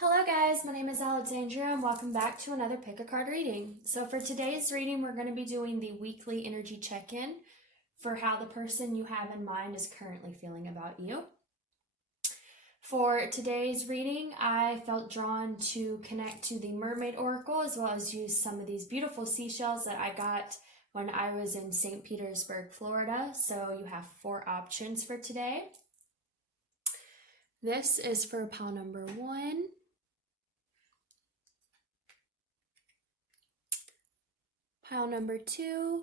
Hello guys, my name is Alexandria and welcome back to another pick a card reading. So for today's reading, we're going to be doing the weekly energy check-in for how the person you have in mind is currently feeling about you. For today's reading, I felt drawn to connect to the Mermaid Oracle as well as use some of these beautiful seashells that I got when I was in St. Petersburg, Florida. So you have 4 options for today. This is for pile number 1. Pile number 2.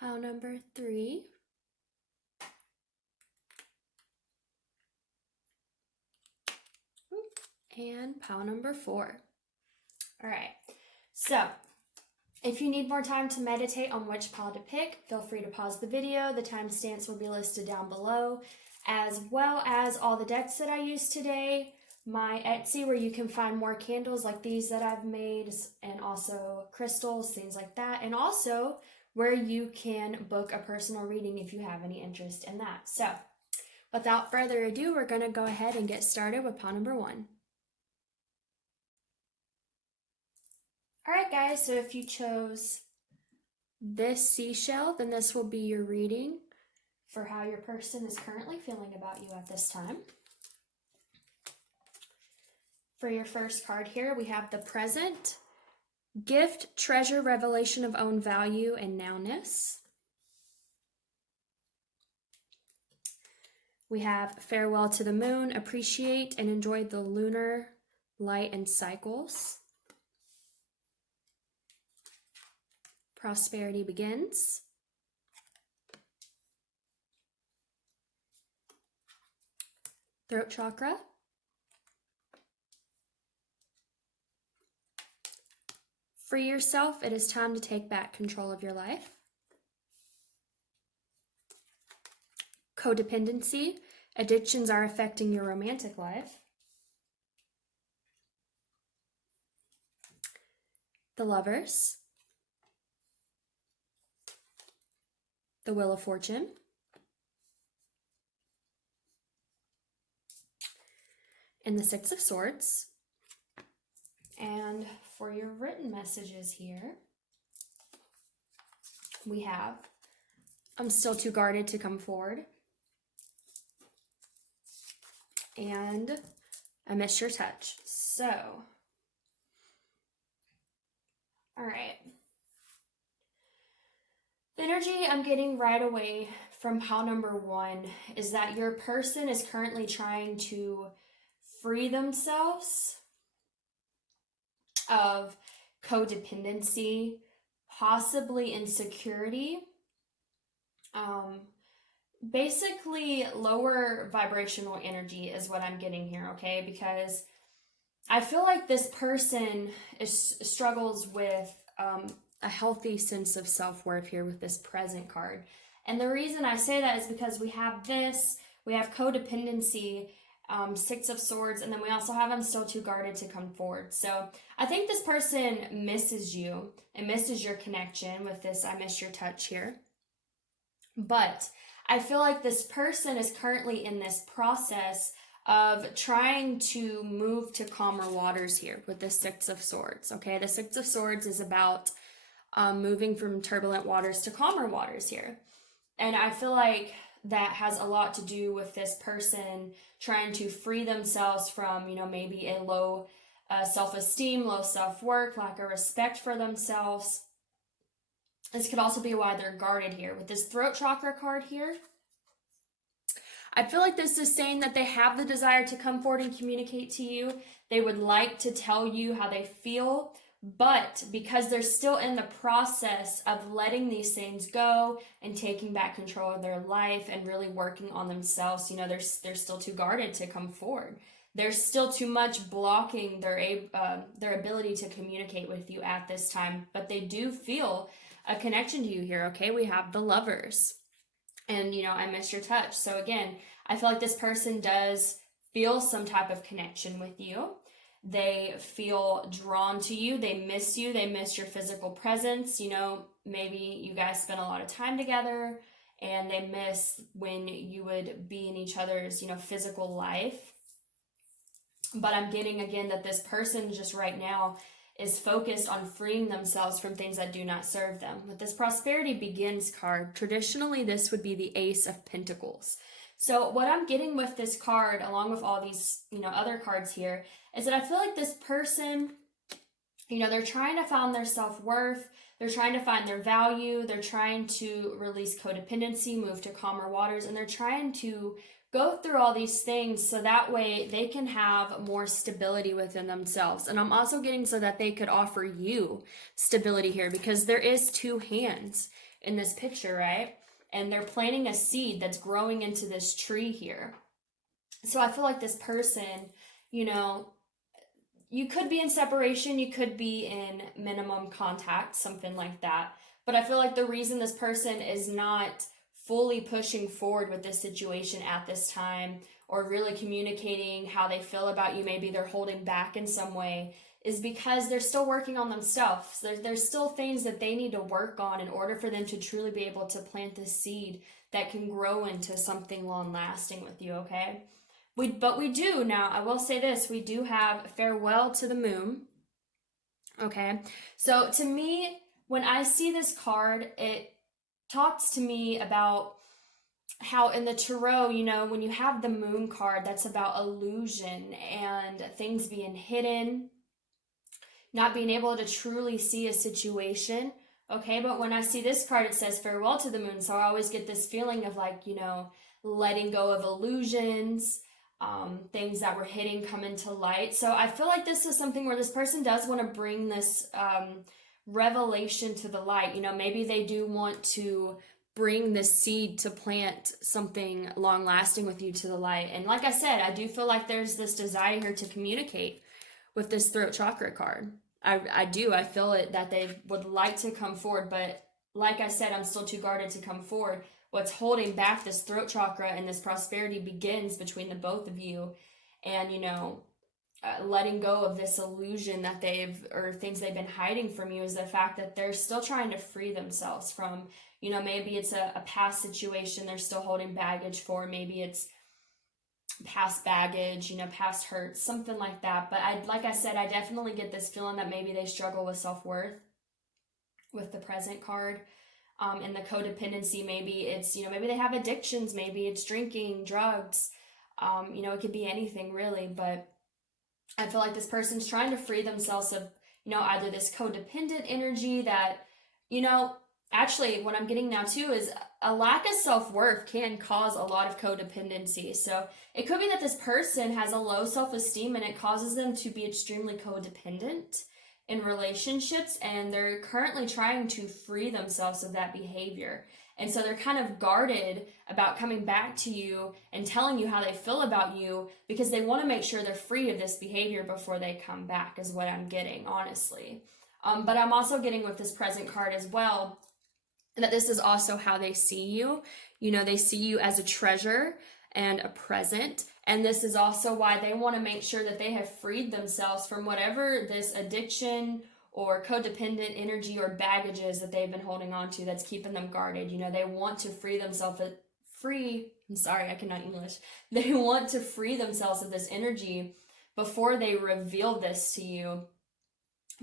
Pile number 3. And pile number 4. All right, so if you need more time to meditate on which pile to pick, feel free to pause the video. The timestamps will be listed down below, as well as all the decks that I used today, my Etsy where you can find more candles like these that I've made, and also crystals, things like that, and also where you can book a personal reading if you have any interest in that. So without further ado, we're going to go ahead and get started with pile number 1. All right, guys, so if you chose this seashell, then this will be your reading for how your person is currently feeling about you at this time. For your first card here, we have the present, gift, treasure, revelation of own value, and nowness. We have farewell to the moon, appreciate and enjoy the lunar light and cycles. Prosperity begins. Throat chakra. Free yourself. It is time to take back control of your life. Codependency. Addictions are affecting your romantic life. The Lovers. The Wheel of Fortune. And the Six of Swords. And for your written messages here, we have, I'm still too guarded to come forward. And I miss your touch. So, all right. The energy I'm getting right away from pile number 1 is that your person is currently trying to free themselves of codependency, possibly insecurity, basically lower vibrational energy is what I'm getting here, okay? Because I feel like this person struggles with a healthy sense of self-worth here with this present card. And the reason I say that is because we have codependency, Six of Swords, and then we also have I'm still too guarded to come forward. So I think this person misses you and misses your connection with this I miss your touch here. But I feel like this person is currently in this process of trying to move to calmer waters here with the Six of Swords, okay? The Six of Swords is about moving from turbulent waters to calmer waters here. And I feel like that has a lot to do with this person trying to free themselves from, maybe a low self-esteem, low self-worth, lack of respect for themselves. This could also be why they're guarded here. With this throat chakra card here, I feel like this is saying that they have the desire to come forward and communicate to you. They would like to tell you how they feel, but because they're still in the process of letting these things go and taking back control of their life and really working on themselves, they're still too guarded to come forward. There's still too much blocking their ability to communicate with you at this time, but they do feel a connection to you here, okay? We have the Lovers. And, I miss your touch. So again, I feel like this person does feel some type of connection with you. They feel drawn to you. They miss you. They miss your physical presence. Maybe you guys spend a lot of time together and they miss when you would be in each other's, physical life. But I'm getting again that this person just right now is focused on freeing themselves from things that do not serve them. With this prosperity begins card, traditionally this would be the Ace of Pentacles. So what I'm getting with this card, along with all these, other cards here, is that I feel like this person, they're trying to find their self-worth, they're trying to find their value, they're trying to release codependency, move to calmer waters, and they're trying to go through all these things so that way they can have more stability within themselves. And I'm also getting so that they could offer you stability here, because there is two hands in this picture, right? And they're planting a seed that's growing into this tree here. So I feel like this person, you could be in separation, you could be in minimum contact, something like that. But I feel like the reason this person is not fully pushing forward with this situation at this time, or really communicating how they feel about you, maybe they're holding back in some way, is because they're still working on themselves. There's still things that they need to work on in order for them to truly be able to plant this seed that can grow into something long lasting with you, okay? But we do, now I will say this, we do have Farewell to the Moon, okay? So to me, when I see this card, it talks to me about how in the tarot, when you have the Moon card, that's about illusion and things being hidden, not being able to truly see a situation, okay? But when I see this card, it says Farewell to the Moon, so I always get this feeling of like, letting go of illusions, things that were hidden come into light. So I feel like this is something where this person does want to bring this revelation to the light. Maybe they do want to bring this seed to plant something long lasting with you to the light. And like I said, I do feel like there's this desire here to communicate with this throat chakra card. I do. I feel it that they would like to come forward, but like I said, I'm still too guarded to come forward. What's holding back this throat chakra and this prosperity begins between the both of you. And, letting go of this illusion that things they've been hiding from you, is the fact that they're still trying to free themselves from, maybe it's a past situation they're still holding baggage for. Maybe it's past baggage, past hurts, something like that. But like I said, I definitely get this feeling that maybe they struggle with self-worth with the present card. And the codependency, maybe it's, maybe they have addictions, maybe it's drinking, drugs, it could be anything really. But I feel like this person's trying to free themselves of, either this codependent energy that, actually what I'm getting now too is a lack of self-worth can cause a lot of codependency. So it could be that this person has a low self-esteem and it causes them to be extremely codependent in relationships, and they're currently trying to free themselves of that behavior. And so they're kind of guarded about coming back to you and telling you how they feel about you, because they want to make sure they're free of this behavior before they come back, is what I'm getting, honestly. But I'm also getting with this present card as well, that this is also how they see you. They see you as a treasure and a present. And this is also why they want to make sure that they have freed themselves from whatever this addiction or codependent energy or baggage is that they've been holding on to that's keeping them guarded. They want to free themselves They want to free themselves of this energy before they reveal this to you,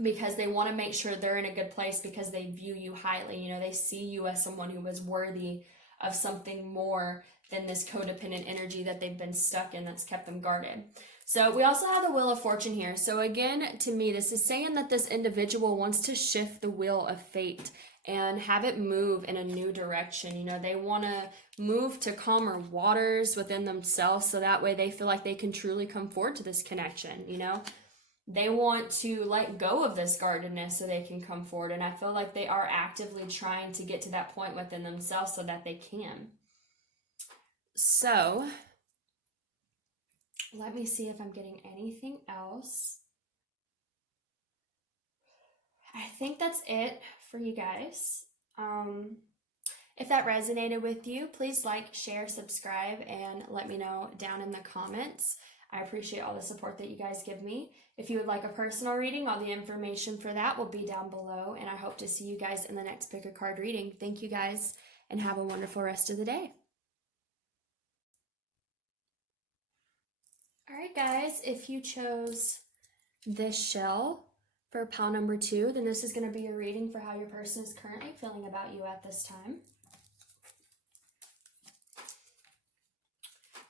because they want to make sure they're in a good place, because they view you highly. They see you as someone who is worthy of something more than this codependent energy that they've been stuck in that's kept them guarded. So we also have the Wheel of Fortune here. So again, to me, this is saying that this individual wants to shift the wheel of fate and have it move in a new direction. They want to move to calmer waters within themselves, so that way they feel like they can truly come forward to this connection. They want to let go of this guardedness so they can come forward. And I feel like they are actively trying to get to that point within themselves so that they can. So let me see if I'm getting anything else. I think that's it for you guys. If that resonated with you, please like, share, subscribe, and let me know down in the comments. I appreciate all the support that you guys give me. If you would like a personal reading, all the information for that will be down below, and I hope to see you guys in the next Pick a Card reading. Thank you guys, and have a wonderful rest of the day. All right, guys, if you chose this shell for pile number 2, then this is going to be your reading for how your person is currently feeling about you at this time.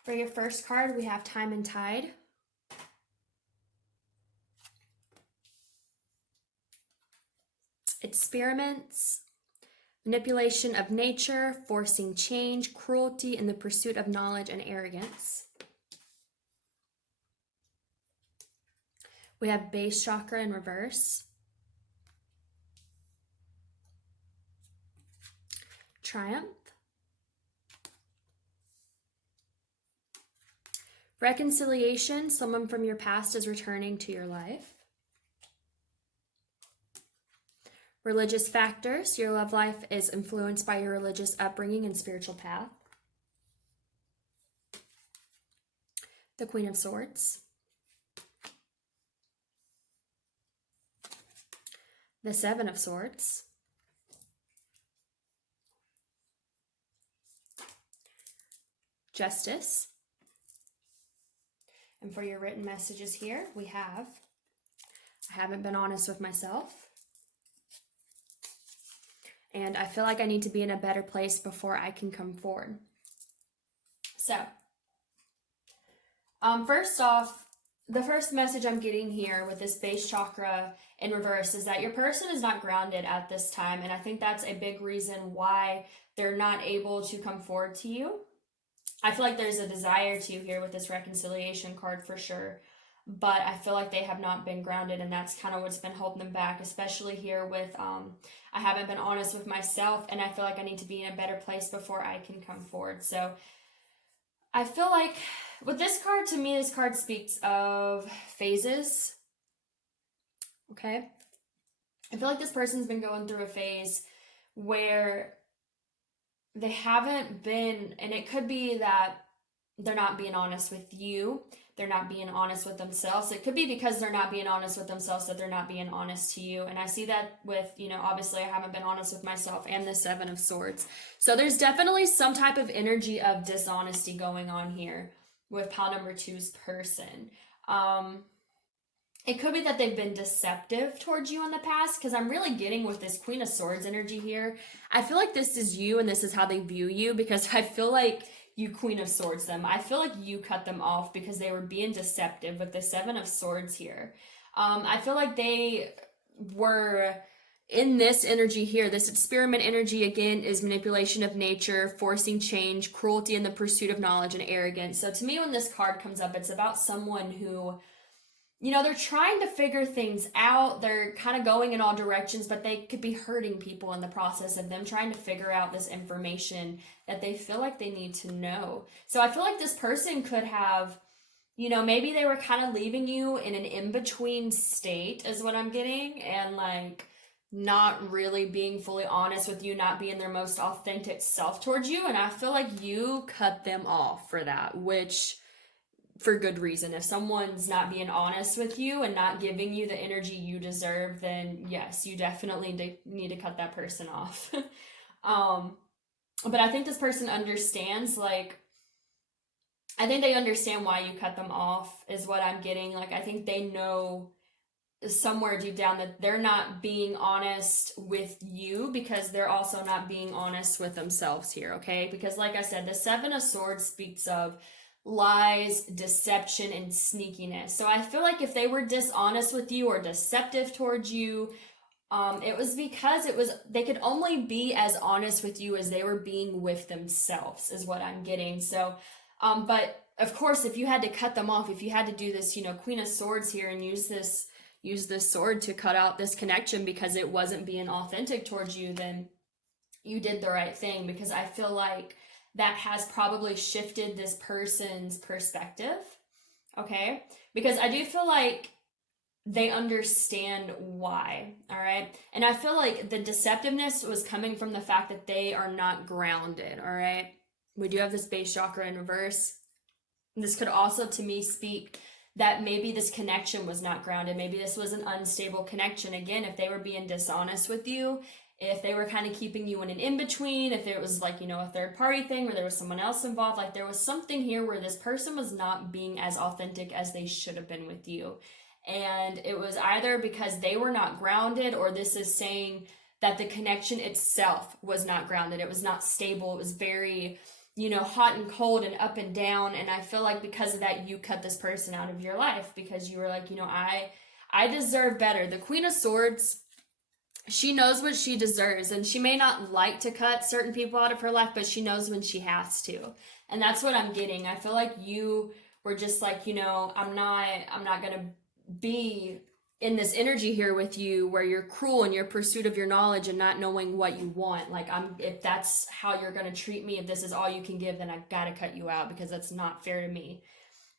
For your first card, we have Time and Tide. Experiments, manipulation of nature, forcing change, cruelty in the pursuit of knowledge, and arrogance. We have base chakra in reverse. Triumph. Reconciliation, someone from your past is returning to your life. Religious factors, your love life is influenced by your religious upbringing and spiritual path. The Queen of Swords. The Seven of Swords. Justice. And for your written messages here, we have, I haven't been honest with myself. And I feel like I need to be in a better place before I can come forward. So, first off, the first message I'm getting here with this base chakra in reverse is that your person is not grounded at this time. And I think that's a big reason why they're not able to come forward to you. I feel like there's a desire to here with this reconciliation card for sure. But I feel like they have not been grounded, and that's kind of what's been holding them back, especially here with I haven't been honest with myself, and I feel like I need to be in a better place before I can come forward. So I feel like with this card, to me, this card speaks of phases. Okay? I feel like this person's been going through a phase where they haven't been, and it could be that they're not being honest with you. They're not being honest with themselves. It could be because they're not being honest with themselves that they're not being honest to you. And I see that with, obviously I haven't been honest with myself and the Seven of Swords. So there's definitely some type of energy of dishonesty going on here with pile number 2's person. It could be that they've been deceptive towards you in the past, because I'm really getting with this Queen of Swords energy here. I feel like this is you and this is how they view you, because I feel like you Queen of Swords them. I feel like you cut them off because they were being deceptive with the Seven of Swords here. I feel like they were in this energy here. This experiment energy, again, is manipulation of nature, forcing change, cruelty in the pursuit of knowledge, and arrogance. So to me, when this card comes up, it's about someone who, they're trying to figure things out. They're kind of going in all directions, but they could be hurting people in the process of them trying to figure out this information that they feel like they need to know. So I feel like this person could have, maybe they were kind of leaving you in an in-between state is what I'm getting, and like not really being fully honest with you, not being their most authentic self towards you. And I feel like you cut them off for that, which for good reason. If someone's not being honest with you and not giving you the energy you deserve, then yes, you definitely need to cut that person off. But I think this person understands, I think they understand why you cut them off is what I'm getting. I think they know somewhere deep down that they're not being honest with you because they're also not being honest with themselves here, okay? Because like I said, the Seven of Swords speaks of lies, deception, and sneakiness. So I feel like if they were dishonest with you or deceptive towards you, it was because they could only be as honest with you as they were being with themselves is what I'm getting. So, but of course, if you had to cut them off, if you had to do this, Queen of Swords here and use this sword to cut out this connection because it wasn't being authentic towards you, then you did the right thing, because I feel like that has probably shifted this person's perspective, okay? Because I do feel like they understand why, all right? And I feel like the deceptiveness was coming from the fact that they are not grounded, all right? We do have this base chakra in reverse. This could also, to me, speak that maybe this connection was not grounded. Maybe this was an unstable connection. Again, if they were being dishonest with you, if they were kind of keeping you in an in-between, if it was like, a third party thing where there was someone else involved, like there was something here where this person was not being as authentic as they should have been with you. And it was either because they were not grounded, or this is saying that the connection itself was not grounded. It was not stable. It was very, hot and cold and up and down. And I feel like because of that, you cut this person out of your life because you were like, I deserve better. The Queen of Swords, she knows what she deserves, and she may not like to cut certain people out of her life, but she knows when she has to. And that's what I'm getting. I feel like you were just like, I'm not going to be in this energy here with you where you're cruel in your pursuit of your knowledge and not knowing what you want. Like, if that's how you're going to treat me, if this is all you can give, then I've got to cut you out because that's not fair to me.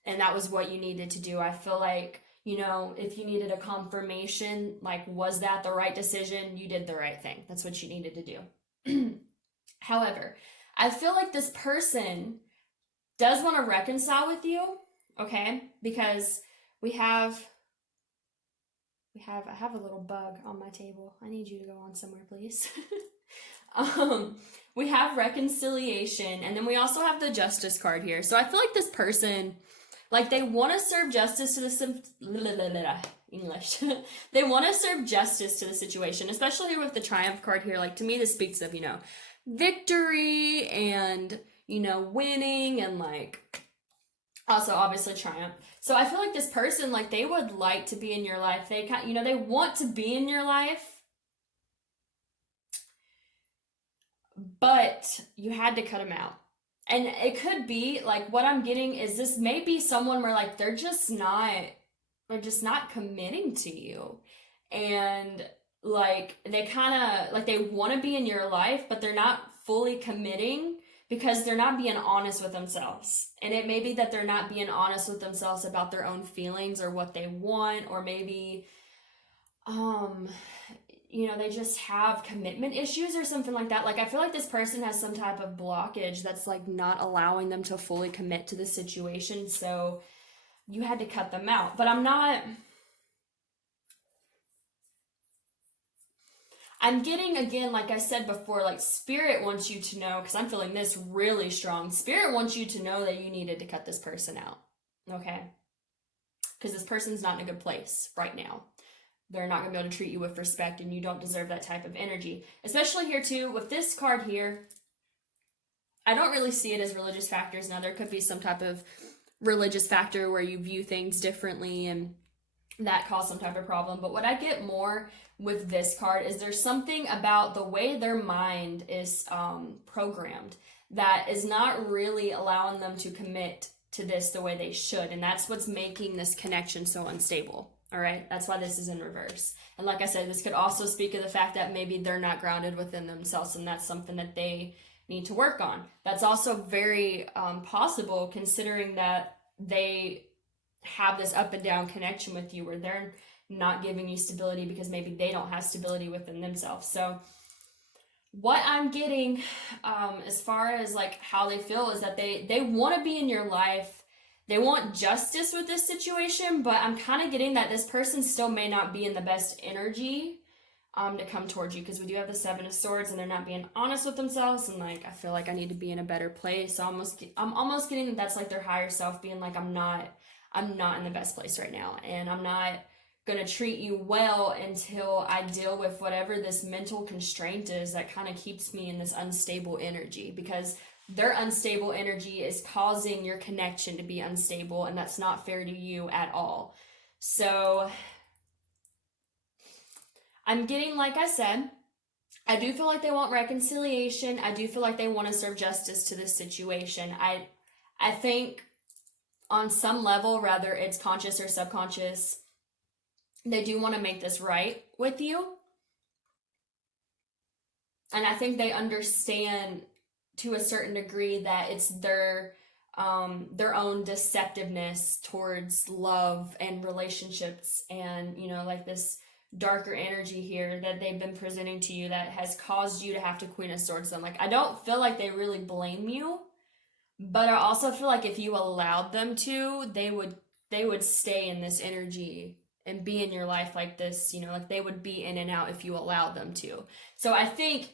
And that was what you needed to do. I feel like, if you needed a confirmation, like, was that the right decision? You did the right thing. That's what you needed to do. However, I feel like this person does want to reconcile with you, okay? Because I have a little bug on my table. I need you to go on somewhere, please. We have reconciliation, and then we also have the Justice card here. So I feel like this person, like, they want to serve justice to the English. They want to serve justice to the situation, especially with the Triumph card here. Like, to me, this speaks of, victory and, winning, and like, also obviously triumph. So I feel like this person, like, they would like to be in your life. They they want to be in your life, but you had to cut them out. And it could be, like, what I'm getting is this may be someone where, like, they're just not committing to you. And, like, they kind of, like, they want to be in your life, but they're not fully committing because they're not being honest with themselves. And it may be that they're not being honest with themselves about their own feelings or what they want, or maybe, they just have commitment issues or something like that. Like, I feel like this person has some type of blockage that's, like, not allowing them to fully commit to the situation. So you had to cut them out. But I'm getting, again, like I said before, like, Spirit wants you to know, because I'm feeling this really strong. Spirit wants you to know that you needed to cut this person out, okay? Because this person's not in a good place right now. They're not going to be able to treat you with respect, and you don't deserve that type of energy. Especially here, too, with this card here, I don't really see it as religious factors. Now, there could be some type of religious factor where you view things differently, and that caused some type of problem. But what I get more with this card is there's something about the way their mind is programmed that is not really allowing them to commit to this the way they should. And that's what's making this connection so unstable. All right, that's why this is in reverse. And like I said, this could also speak of the fact that maybe they're not grounded within themselves, and that's something that they need to work on. That's also very possible, considering that they have this up and down connection with you where they're not giving you stability because maybe they don't have stability within themselves. So what I'm getting as far as, like, how they feel is that they want to be in your life. They want justice with this situation, but I'm kind of getting that this person still may not be in the best energy to come towards you, because we do have the Seven of Swords, and they're not being honest with themselves, and, like, I feel like I need to be in a better place. I'm almost getting that that's, like, their higher self being like, I'm not in the best place right now, and I'm not going to treat you well until I deal with whatever this mental constraint is that kind of keeps me in this unstable energy, because their unstable energy is causing your connection to be unstable, and that's not fair to you at all. So I'm getting, like I said, I do feel like they want reconciliation. I do feel like they want to serve justice to this situation. I think on some level, whether it's conscious or subconscious, they do want to make this right with you. And I think they understand to a certain degree that it's their own deceptiveness towards love and relationships, and, like, this darker energy here that they've been presenting to you that has caused you to have to Queen of Swords them. Like, I don't feel like they really blame you, but I also feel like if you allowed them to, they would stay in this energy and be in your life like this, you know, like they would be in and out if you allowed them to. So I think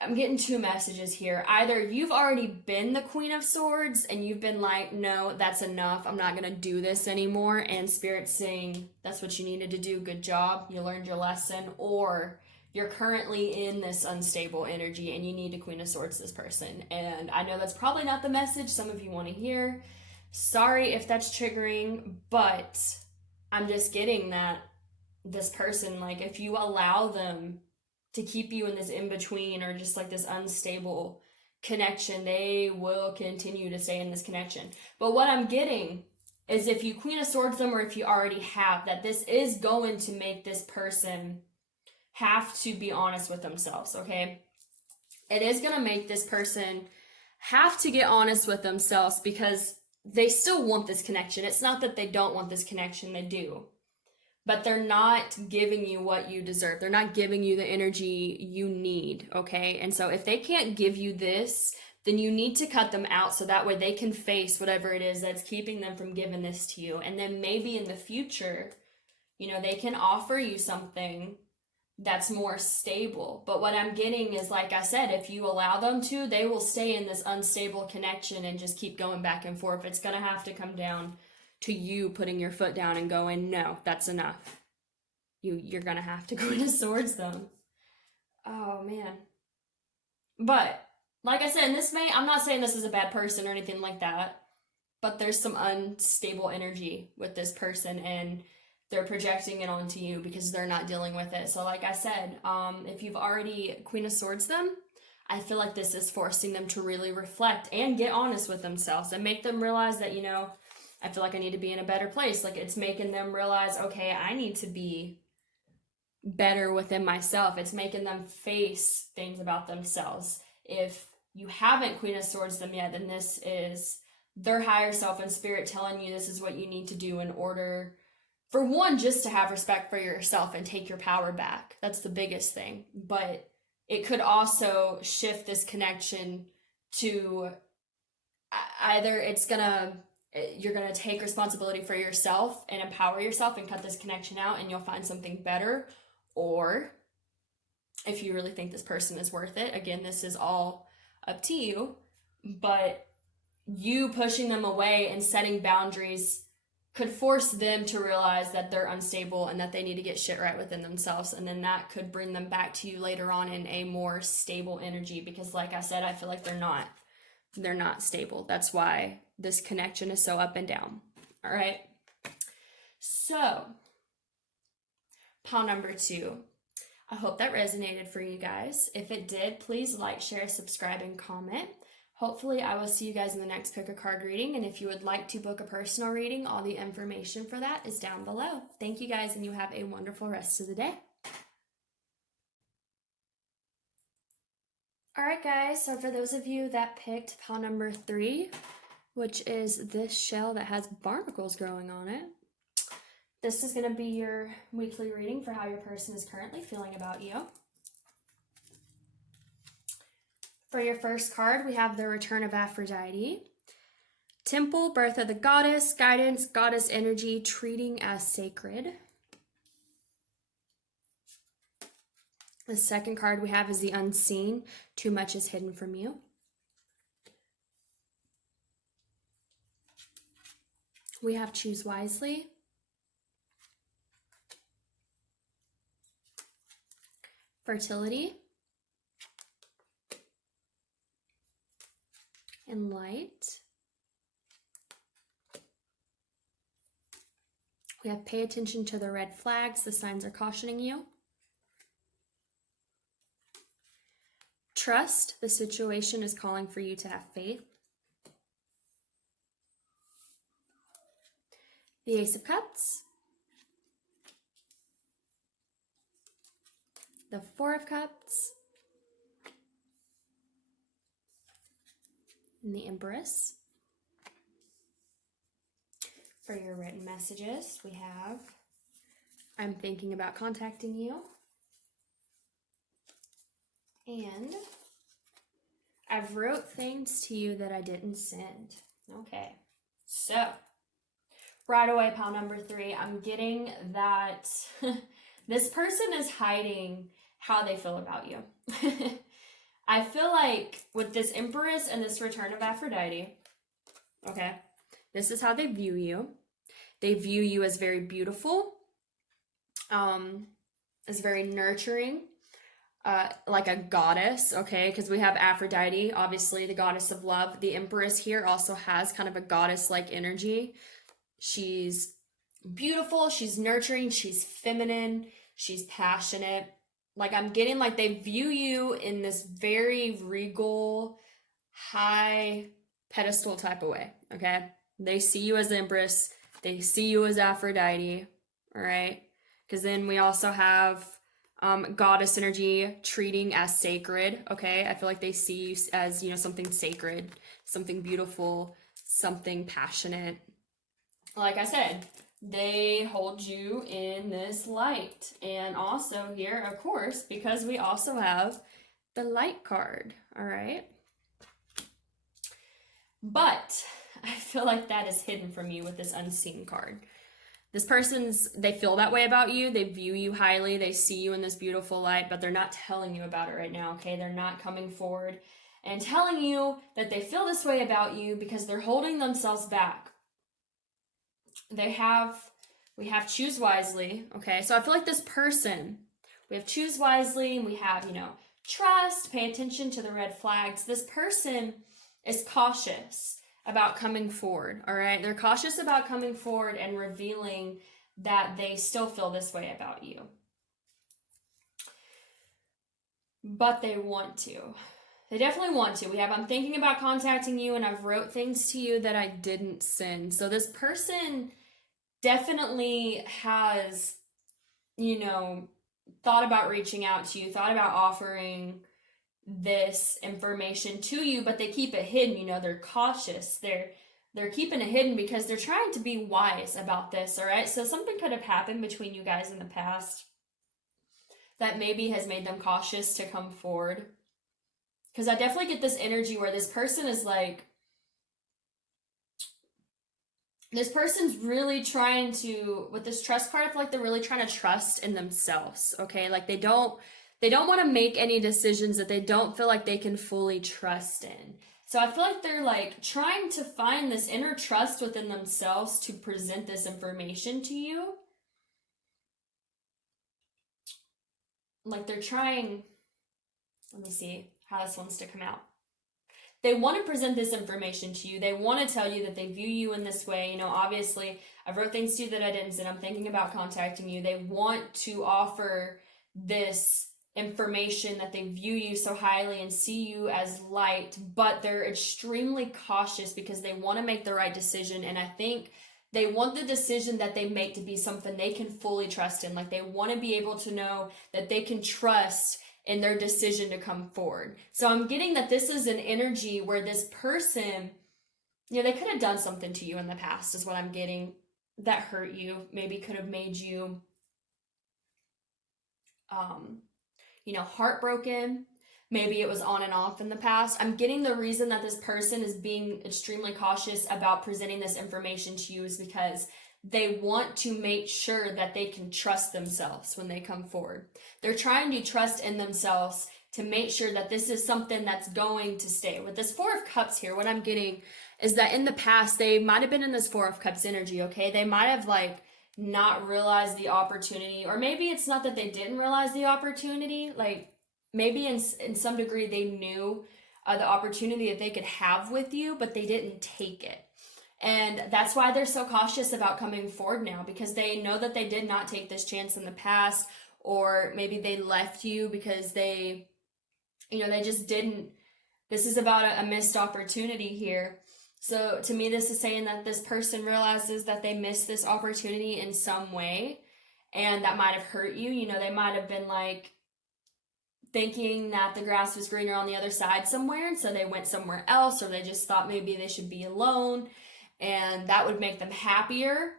I'm getting two messages here. Either you've already been the Queen of Swords and you've been like, no, that's enough. I'm not going to do this anymore. And Spirit's saying that's what you needed to do. Good job. You learned your lesson. Or you're currently in this unstable energy and you need to Queen of Swords this person. And I know that's probably not the message some of you want to hear. Sorry if that's triggering, but I'm just getting that this person, like, if you allow them to keep you in this in-between or just like this unstable connection, they will continue to stay in this connection. But what I'm getting is if you Queen of Swords them, or if you already have, that this is going to make this person have to be honest with themselves, okay? It is going to make this person have to get honest with themselves because they still want this connection. It's not that they don't want this connection, they do. But they're not giving you what you deserve. They're not giving you the energy you need, okay? And so if they can't give you this, then you need to cut them out so that way they can face whatever it is that's keeping them from giving this to you. And then maybe in the future, you know, they can offer you something that's more stable. But what I'm getting is, like I said, if you allow them to, they will stay in this unstable connection and just keep going back and forth. It's going to have to come down to you putting your foot down and going, no, that's enough. You're going to have to go into Swords them. Oh, man. But, like I said, I'm not saying this is a bad person or anything like that, but there's some unstable energy with this person, and they're projecting it onto you because they're not dealing with it. So like I said, if you've already Queen of Swords them, I feel like this is forcing them to really reflect and get honest with themselves and make them realize that, you know, I feel like I need to be in a better place. Like, it's making them realize, okay, I need to be better within myself. It's making them face things about themselves. If you haven't Queen of Swords them yet, then this is their higher self and spirit telling you this is what you need to do in order, for one, just to have respect for yourself and take your power back. That's the biggest thing. But it could also shift this connection to either you're going to take responsibility for yourself and empower yourself and cut this connection out and you'll find something better. Or if you really think this person is worth it, again, this is all up to you, but you pushing them away and setting boundaries could force them to realize that they're unstable and that they need to get shit right within themselves. And then that could bring them back to you later on in a more stable energy, because like I said, I feel like they're not stable. That's why this connection is so up and down. All right. So, pile number 2. I hope that resonated for you guys. If it did, please like, share, subscribe, and comment. Hopefully, I will see you guys in the next pick a card reading. And if you would like to book a personal reading, all the information for that is down below. Thank you guys, and you have a wonderful rest of the day. All right, guys. So for those of you that picked pile number 3, which is this shell that has barnacles growing on it, this is going to be your weekly reading for how your person is currently feeling about you. For your first card, we have the Return of Aphrodite. Temple, birth of the goddess, guidance, goddess energy, treating as sacred. The second card we have is the Unseen, too much is hidden from you. We have Choose Wisely. Fertility. And Light. We have Pay attention to the red flags. The signs are cautioning you. Trust. The situation is calling for you to have faith. The Ace of Cups. The Four of Cups. And the Empress. For your written messages, we have, I'm thinking about contacting you. And I've wrote things to you that I didn't send. Okay, so Right away, pile number 3, I'm getting that this person is hiding how they feel about you. I feel like with this Empress and this return of Aphrodite, okay, this is how they view you. They view you as very beautiful, as very nurturing, like a goddess, okay, because we have Aphrodite, obviously the goddess of love. The Empress here also has kind of a goddess-like energy. She's beautiful, she's nurturing, she's feminine, she's passionate. Like, I'm getting like they view you in this very regal, high pedestal type of way, okay? They see you as Empress, they see you as Aphrodite, all right? Because then we also have goddess energy, treating as sacred, okay? I feel like they see you as, you know, something sacred, something beautiful, something passionate. Like I said, they hold you in this light. And also here, of course, because we also have the light card, all right? But I feel like that is hidden from you with this unseen card. This they feel that way about you. They view you highly. They see you in this beautiful light, but they're not telling you about it right now, okay? They're not coming forward and telling you that they feel this way about you because they're holding themselves back. We have choose wisely, okay? So I feel like this person, we have choose wisely, and we have, you know, trust, pay attention to the red flags. This person is cautious about coming forward, all right? They're cautious about coming forward and revealing that they still feel this way about you. But they want to. They definitely want to. I'm thinking about contacting you, and I've wrote things to you that I didn't send. So this person definitely has, you know, thought about reaching out to you, thought about offering this information to you, but they keep it hidden. You know, they're cautious. They're keeping it hidden because they're trying to be wise about this, all right? So something could have happened between you guys in the past that maybe has made them cautious to come forward. Because I definitely get this energy where this person is like, this person's really trying to, with this trust card, I feel like they're really trying to trust in themselves, okay? Like they don't want to make any decisions that they don't feel like they can fully trust in. So I feel like they're like trying to find this inner trust within themselves to present this information to you. Like they're trying, let me see how this wants to come out. They want to present this information to you. They want to tell you that they view you in this way. You know, obviously, I wrote things to you that I didn't send. I'm thinking about contacting you. They want to offer this information that they view you so highly and see you as light, but they're extremely cautious because they want to make the right decision. And I think they want the decision that they make to be something they can fully trust in. Like they want to be able to know that they can trust in their decision to come forward. So I'm getting that this is an energy where this person, you know, they could have done something to you in the past is what I'm getting that hurt you, maybe could have made you, you know, heartbroken. Maybe it was on and off in the past. I'm getting the reason that this person is being extremely cautious about presenting this information to you is because they want to make sure that they can trust themselves when they come forward. They're trying to trust in themselves to make sure that this is something that's going to stay. With this Four of Cups here, what I'm getting is that in the past, they might have been in this Four of Cups energy, okay? They might have like not realized the opportunity, or maybe it's not that they didn't realize the opportunity. Like maybe in some degree they knew the opportunity that they could have with you, but they didn't take it. And that's why they're so cautious about coming forward now, because they know that they did not take this chance in the past, or maybe they left you because they, you know, they just didn't. This is about a missed opportunity here. So to me, this is saying that this person realizes that they missed this opportunity in some way, and that might have hurt you. You know, they might have been like thinking that the grass was greener on the other side somewhere, and so they went somewhere else, or they just thought maybe they should be alone, and that would make them happier.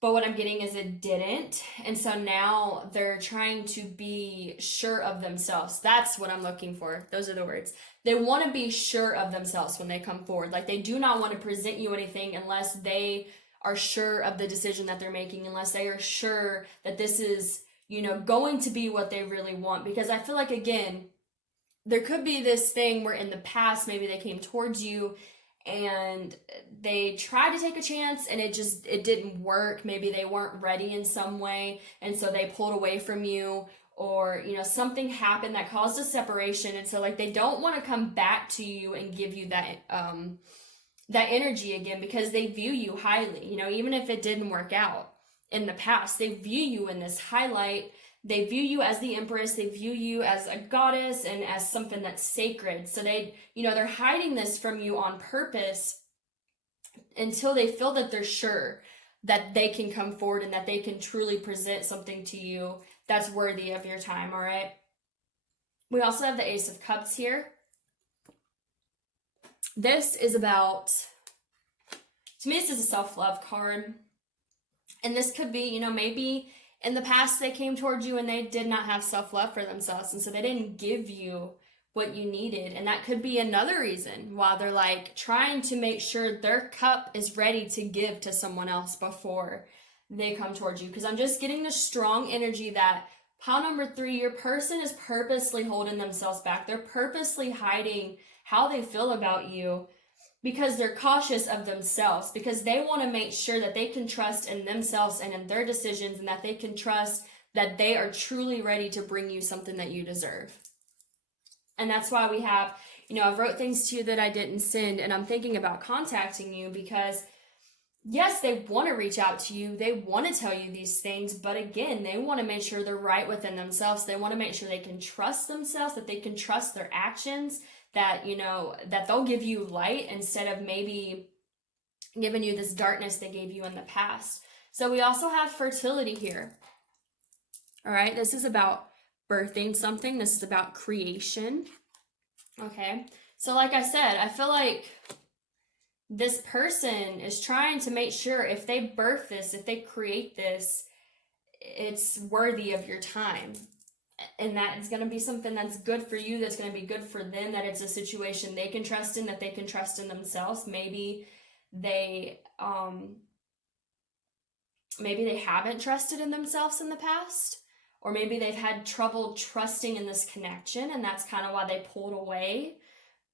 But what I'm getting is it didn't. And so now they're trying to be sure of themselves. That's what I'm looking for. Those are the words. They want to be sure of themselves when they come forward. Like they do not want to present you anything unless they are sure of the decision that they're making, unless they are sure that this is, going to be what they really want. Because I feel like, again, there could be this thing where in the past, maybe they came towards you and they tried to take a chance and it didn't work. Maybe they weren't ready in some way, and so they pulled away from you, or something happened that caused a separation, and so like they don't want to come back to you and give you that energy again, because they view you highly. Even if it didn't work out in the past, they view you in this highlight. They view you as the empress. They view you as a goddess and as something that's sacred. So they're hiding this from you on purpose until they feel that they're sure that they can come forward and that they can truly present something to you that's worthy of your time, all right? We also have the Ace of Cups here. This is about, to me, this is a self-love card. And this could be, maybe in the past they came towards you and they did not have self-love for themselves, and so they didn't give you what you needed. And that could be another reason why they're like trying to make sure their cup is ready to give to someone else before they come towards you. Because I'm just getting the strong energy that pile number 3, your person is purposely holding themselves back. They're purposely hiding how they feel about you because they're cautious of themselves, because they want to make sure that they can trust in themselves and in their decisions, and that they can trust that they are truly ready to bring you something that you deserve. And that's why we have, I've wrote things to you that I didn't send, and I'm thinking about contacting you because, yes, they want to reach out to you. They want to tell you these things, but again, they want to make sure they're right within themselves. They want to make sure they can trust themselves, that they can trust their actions, that, that they'll give you light instead of maybe giving you this darkness they gave you in the past. So we also have fertility here. All right, this is about birthing something. This is about creation. Okay, so like I said, I feel like this person is trying to make sure if they birth this, if they create this, it's worthy of your time. And that it's going to be something that's good for you, that's going to be good for them, that it's a situation they can trust in, that they can trust in themselves. Maybe they haven't trusted in themselves in the past, or maybe they've had trouble trusting in this connection, and that's kind of why they pulled away,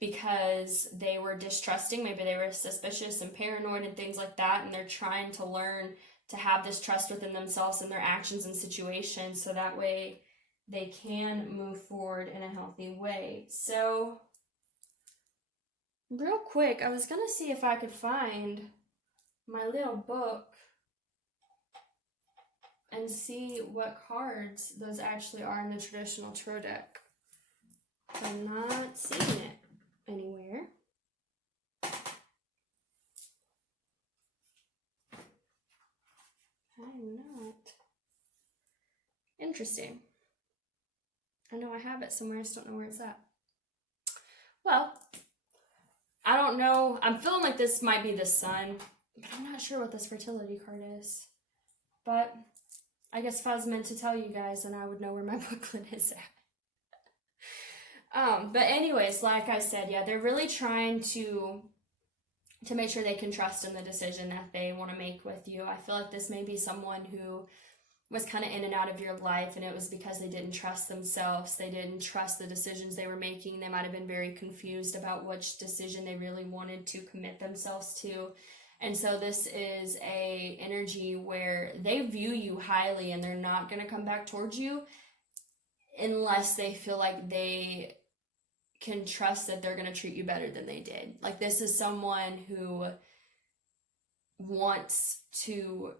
because they were distrusting. Maybe they were suspicious and paranoid and things like that, and they're trying to learn to have this trust within themselves and their actions and situations, so that way they can move forward in a healthy way. So, real quick, I was going to see if I could find my little book and see what cards those actually are in the traditional tarot deck. I'm not seeing it anywhere. I'm not. Interesting. I know I have it somewhere, I just don't know where it's at. Well, I don't know. I'm feeling like this might be the sun, but I'm not sure what this fertility card is. But I guess if I was meant to tell you guys, then I would know where my booklet is at. But anyways, like I said, yeah, they're really trying to make sure they can trust in the decision that they want to make with you. I feel like this may be someone who was kind of in and out of your life, and it was because they didn't trust themselves. They didn't trust the decisions they were making. They might have been very confused about which decision they really wanted to commit themselves to. And so this is a energy where they view you highly, and they're not going to come back towards you unless they feel like they can trust that they're going to treat you better than they did. Like, this is someone who wants to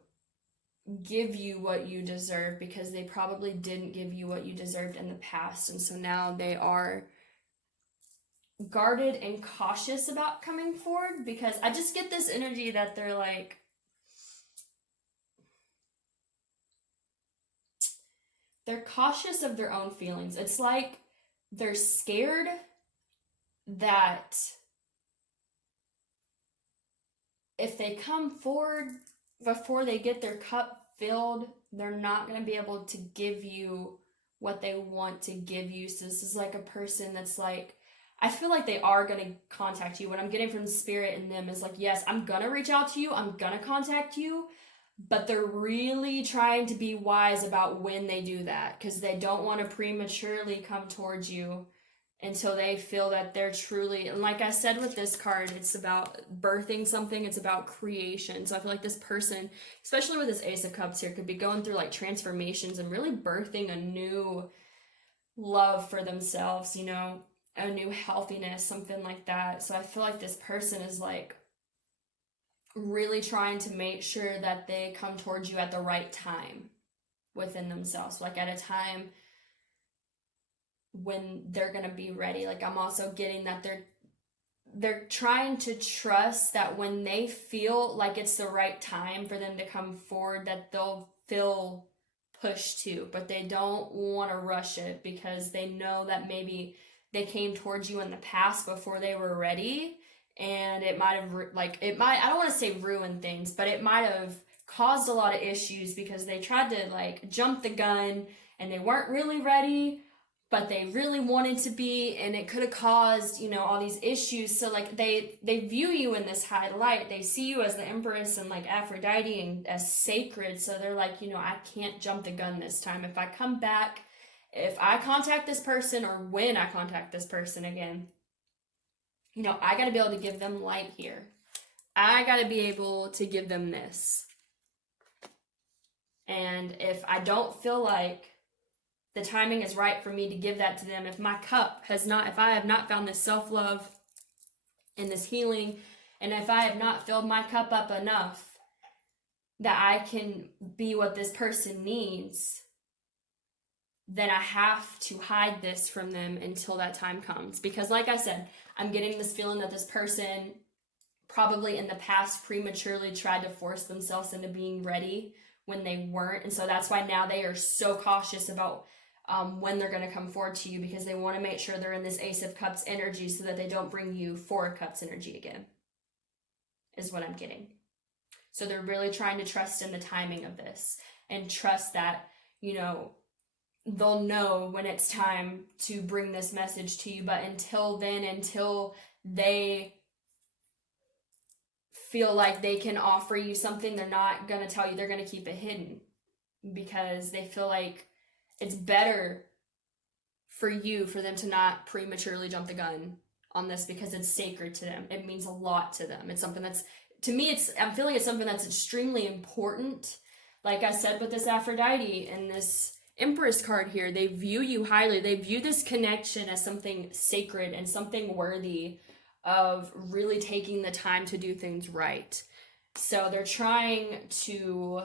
give you what you deserve because they probably didn't give you what you deserved in the past, and so now they are guarded and cautious about coming forward, because I just get this energy that they're like, they're cautious of their own feelings. It's like they're scared that if they come forward before they get their cup filled, they're not going to be able to give you what they want to give you. So this is like a person that's like, I feel like they are going to contact you. What I'm getting from the spirit in them is like, yes, I'm going to reach out to you. I'm going to contact you. But they're really trying to be wise about when they do that, because they don't want to prematurely come towards you until they feel that they're truly, and like I said with this card, it's about birthing something, it's about creation. So I feel like this person, especially with this Ace of Cups here, could be going through like transformations and really birthing a new love for themselves, you know, a new healthiness, something like that. So I feel like this person is like really trying to make sure that they come towards you at the right time within themselves, like at a time when they're gonna be ready. Like I'm also getting that they're trying to trust that when they feel like it's the right time for them to come forward, that they'll feel pushed to, but they don't want to rush it, because they know that maybe they came towards you in the past before they were ready, and it might have I don't want to say ruin things, but it might have caused a lot of issues because they tried to like jump the gun and they weren't really ready, but they really wanted to be, and it could have caused, you know, all these issues. So like they view you in this high light. They see you as the Empress and like Aphrodite and as sacred. So they're like, you know, I can't jump the gun this time. If I come back, if I contact this person, or when I contact this person again, you know, I got to be able to give them light here. I got to be able to give them this. And if I don't feel like the timing is right for me to give that to them, if my cup has not, if I have not found this self-love and this healing, and if I have not filled my cup up enough that I can be what this person needs, then I have to hide this from them until that time comes. Because like I said, I'm getting this feeling that this person probably in the past prematurely tried to force themselves into being ready when they weren't. And so that's why now they are so cautious about when they're going to come forward to you, because they want to make sure they're in this Ace of Cups energy so that they don't bring you Four of Cups energy again, is what I'm getting. So they're really trying to trust in the timing of this and trust that, you know, they'll know when it's time to bring this message to you. But until then, until they feel like they can offer you something, they're not going to tell you. They're going to keep it hidden because they feel like it's better for them to not prematurely jump the gun on this, because it's sacred to them. It means a lot to them. It's something that's, to me, I'm feeling it's something that's extremely important. Like I said with this Aphrodite and this Empress card here, they view you highly. They view this connection as something sacred and something worthy of really taking the time to do things right. So they're trying to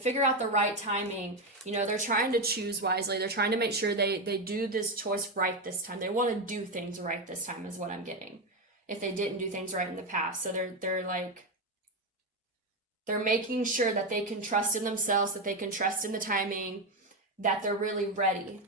figure out the right timing. You know, they're trying to choose wisely. They're trying to make sure they do this choice right this time. They want to do things right this time is what I'm getting, if they didn't do things right in the past. So they're making sure that they can trust in themselves, that they can trust in the timing, that they're really ready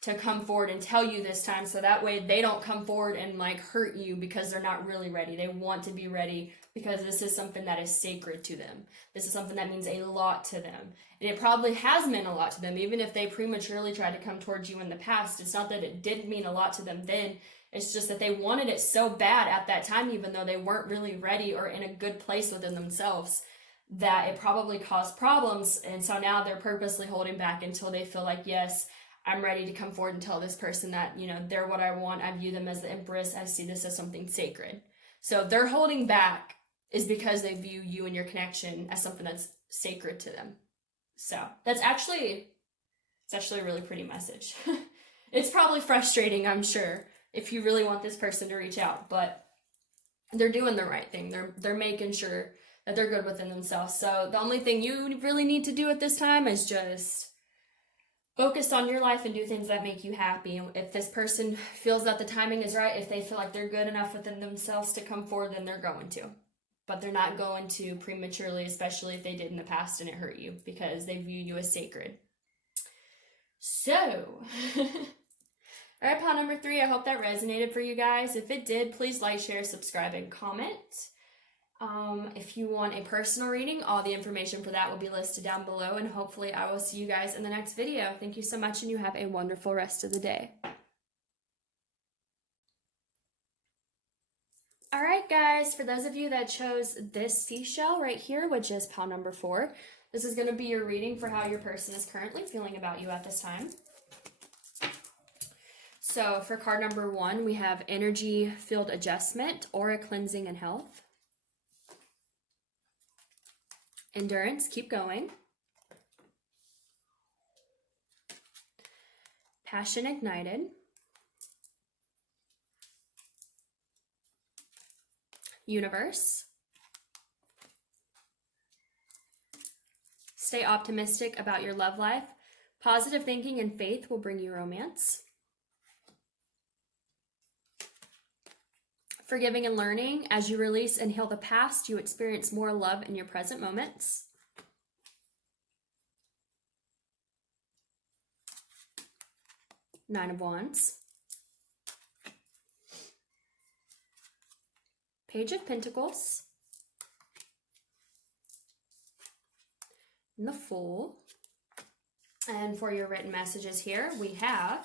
to come forward and tell you this time, so that way they don't come forward and like hurt you because they're not really ready. They want to be ready because this is something that is sacred to them. This is something that means a lot to them. And it probably has meant a lot to them, even if they prematurely tried to come towards you in the past. It's not that it didn't mean a lot to them then. It's just that they wanted it so bad at that time, even though they weren't really ready or in a good place within themselves, that it probably caused problems. And so now they're purposely holding back until they feel like, yes, I'm ready to come forward and tell this person that, you know, they're what I want. I view them as the Empress. I see this as something sacred. So if they're holding back, is because they view you and your connection as something that's sacred to them. So it's actually a really pretty message. It's probably frustrating, I'm sure, if you really want this person to reach out, but they're doing the right thing. They're making sure that they're good within themselves. So the only thing you really need to do at this time is just focus on your life and do things that make you happy. And if this person feels that the timing is right, if they feel like they're good enough within themselves to come forward, then they're going to. But they're not going to prematurely, especially if they did in the past and it hurt you, because they view you as sacred. So, all right, pile number 3, I hope that resonated for you guys. If it did, please like, share, subscribe, and comment. If you want a personal reading, all the information for that will be listed down below, and hopefully I will see you guys in the next video. Thank you so much, and you have a wonderful rest of the day. All right, guys, for those of you that chose this seashell right here, which is pile number 4, this is going to be your reading for how your person is currently feeling about you at this time. So for card number 1, we have energy field adjustment, aura cleansing and health. Endurance, keep going. Passion ignited. Universe. Stay optimistic about your love life. Positive thinking and faith will bring you romance. Forgiving and learning. As you release and heal the past, you experience more love in your present moments. Nine of Wands. Page of Pentacles. And the Fool. And for your written messages here, we have,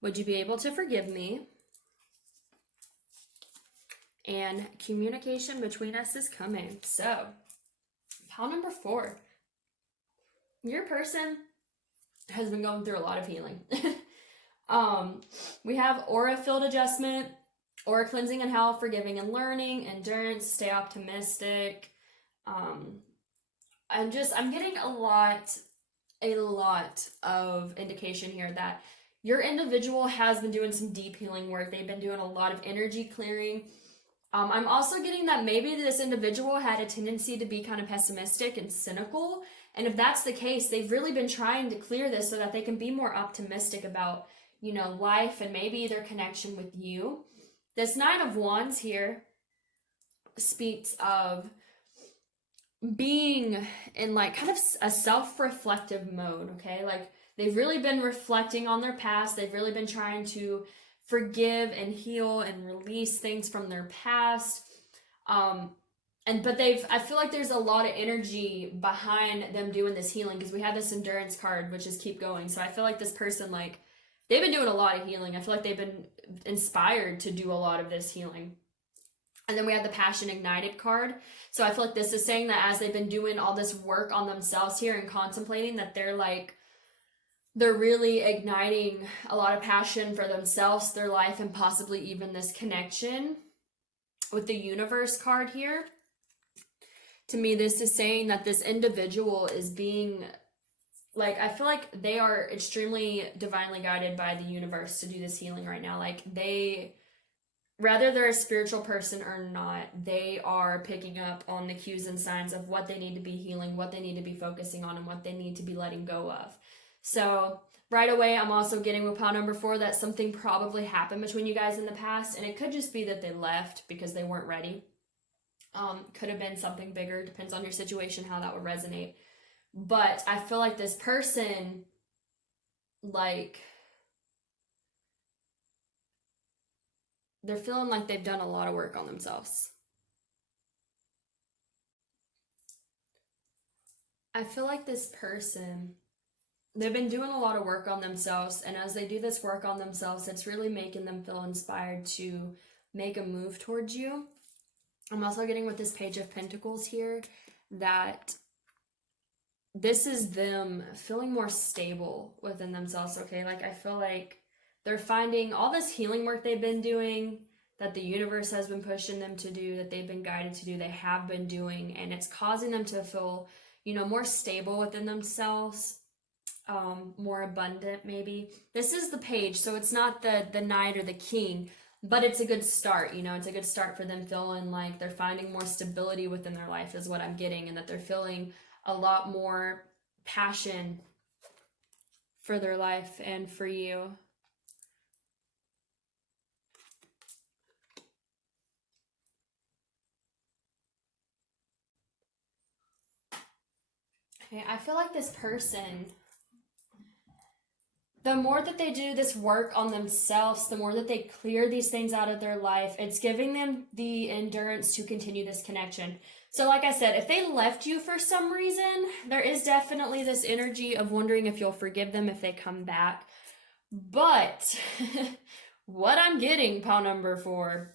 would you be able to forgive me? And communication between us is coming. So, pile number 4. Your person has been going through a lot of healing. We have aura field adjustment, aura cleansing and health, forgiving and learning, endurance, stay optimistic. I'm getting a lot of indication here that your individual has been doing some deep healing work. They've been doing a lot of energy clearing. I'm also getting that maybe this individual had a tendency to be kind of pessimistic and cynical. And if that's the case, they've really been trying to clear this so that they can be more optimistic about, life and maybe their connection with you. This Nine of Wands here speaks of being in kind of a self-reflective mode, okay? They've really been reflecting on their past. They've really been trying to forgive and heal and release things from their past. But I feel like there's a lot of energy behind them doing this healing, because we have this endurance card, which is keep going. So I feel like this person, they've been doing a lot of healing. I feel like they've been inspired to do a lot of this healing. And then we have the Passion Ignited card. So I feel like this is saying that as they've been doing all this work on themselves here and contemplating, that they're really igniting a lot of passion for themselves, their life, and possibly even this connection. With the Universe card here, to me, this is saying that this individual is being, I feel like they are extremely divinely guided by the universe to do this healing right now. Whether they're a spiritual person or not, they are picking up on the cues and signs of what they need to be healing, what they need to be focusing on, and what they need to be letting go of. So right away, I'm also getting with pile number 4 that something probably happened between you guys in the past, and it could just be that they left because they weren't ready. Could have been something bigger, depends on your situation, how that would resonate. But I feel like this person, they're feeling like they've done a lot of work on themselves. I feel like this person, they've been doing a lot of work on themselves, and as they do this work on themselves, it's really making them feel inspired to make a move towards you. I'm also getting with this Page of Pentacles here that this is them feeling more stable within themselves, okay? I feel like they're finding all this healing work they've been doing, that the universe has been pushing them to do, that they've been guided to do, they have been doing, and it's causing them to feel, more stable within themselves, more abundant maybe. This is the Page, so it's not the Knight or the King, but it's a good start, it's a good start for them feeling like they're finding more stability within their life is what I'm getting, and that they're feeling a lot more passion for their life and for you. Okay, I feel like this person, the more that they do this work on themselves, the more that they clear these things out of their life, it's giving them the endurance to continue this connection. So like I said, if they left you for some reason, there is definitely this energy of wondering if you'll forgive them if they come back. But what I'm getting, pile number 4,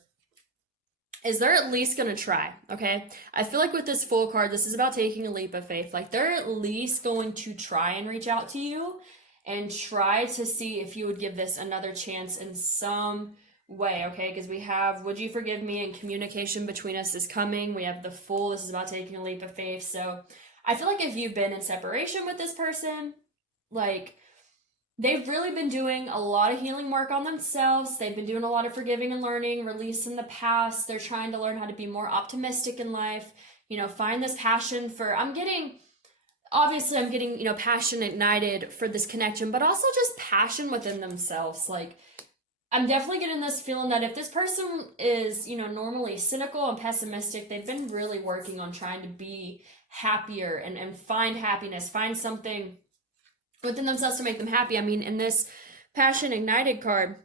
is they're at least going to try, okay? I feel like with this Fool card, this is about taking a leap of faith. Like, they're at least going to try and reach out to you and try to see if you would give this another chance in some way, okay? Because we have, would you forgive me, and communication between us is coming. We have the Fool. This is about taking a leap of faith. So I feel like if you've been in separation with this person, like, they've really been doing a lot of healing work on themselves. They've been doing a lot of forgiving and learning, releasing the past. They're trying to learn how to be more optimistic in life, find this passion for, I'm getting, passion ignited for this connection, but also just passion within themselves. Like, I'm definitely getting this feeling that if this person is, normally cynical and pessimistic, they've been really working on trying to be happier and find happiness, find something within themselves to make them happy. I mean, in this Passion Ignited card,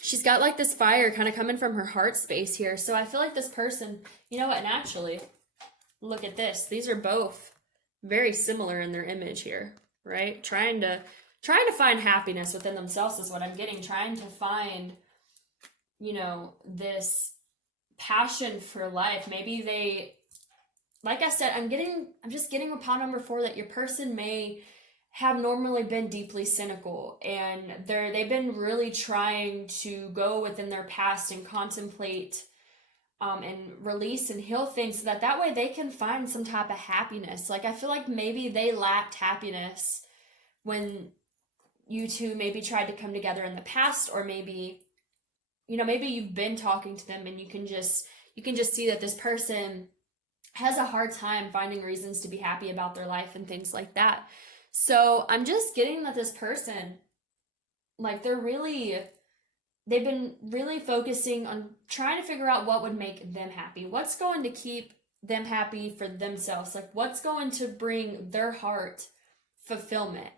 she's got like this fire kind of coming from her heart space here. So I feel like this person, and actually, look at this. These are both very similar in their image here, right? Trying to find happiness within themselves is what I'm getting. Trying to find, this passion for life. Maybe they, like I said, I'm just getting with pile number 4 that your person may have normally been deeply cynical, and they've been really trying to go within their past and contemplate and release and heal things so that way they can find some type of happiness. Like, I feel like maybe they lacked happiness when you two maybe tried to come together in the past, or maybe you've been talking to them and you can just see that this person has a hard time finding reasons to be happy about their life and things like that. So I'm just getting that this person, like, they've been really focusing on trying to figure out what would make them happy. What's going to keep them happy for themselves? Like, what's going to bring their heart fulfillment?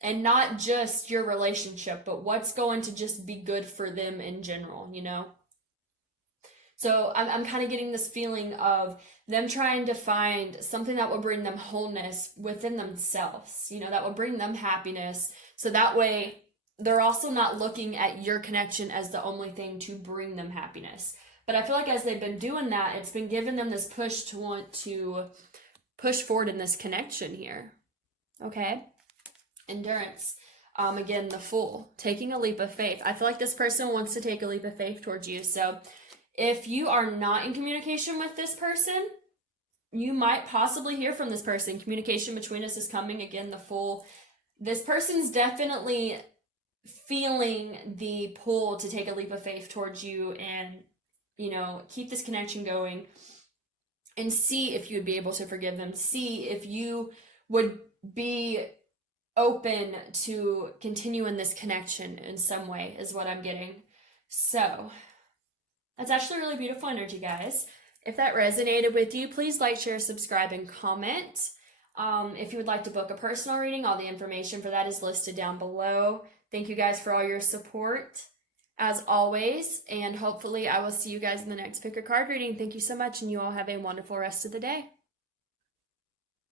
And not just your relationship, but what's going to just be good for them in general, So I'm kind of getting this feeling of them trying to find something that will bring them wholeness within themselves, that will bring them happiness. So that way they're also not looking at your connection as the only thing to bring them happiness. But I feel like as they've been doing that, it's been giving them this push to want to push forward in this connection here. Okay? Endurance. Again, the Fool, taking a leap of faith. I feel like this person wants to take a leap of faith towards you. So if you are not in communication with this person, you might possibly hear from this person. Communication between us is coming. Again, the Fool. This person's definitely feeling the pull to take a leap of faith towards you and, keep this connection going and see if you would be able to forgive them. See if you would be open to continuing this connection in some way is what I'm getting. So that's actually really beautiful energy, guys. If that resonated with you, please like, share, subscribe, and comment. If you would like to book a personal reading, all the information for that is listed down below. Thank you guys for all your support, as always, and hopefully I will see you guys in the next pick a card reading. Thank you so much, and you all have a wonderful rest of the day.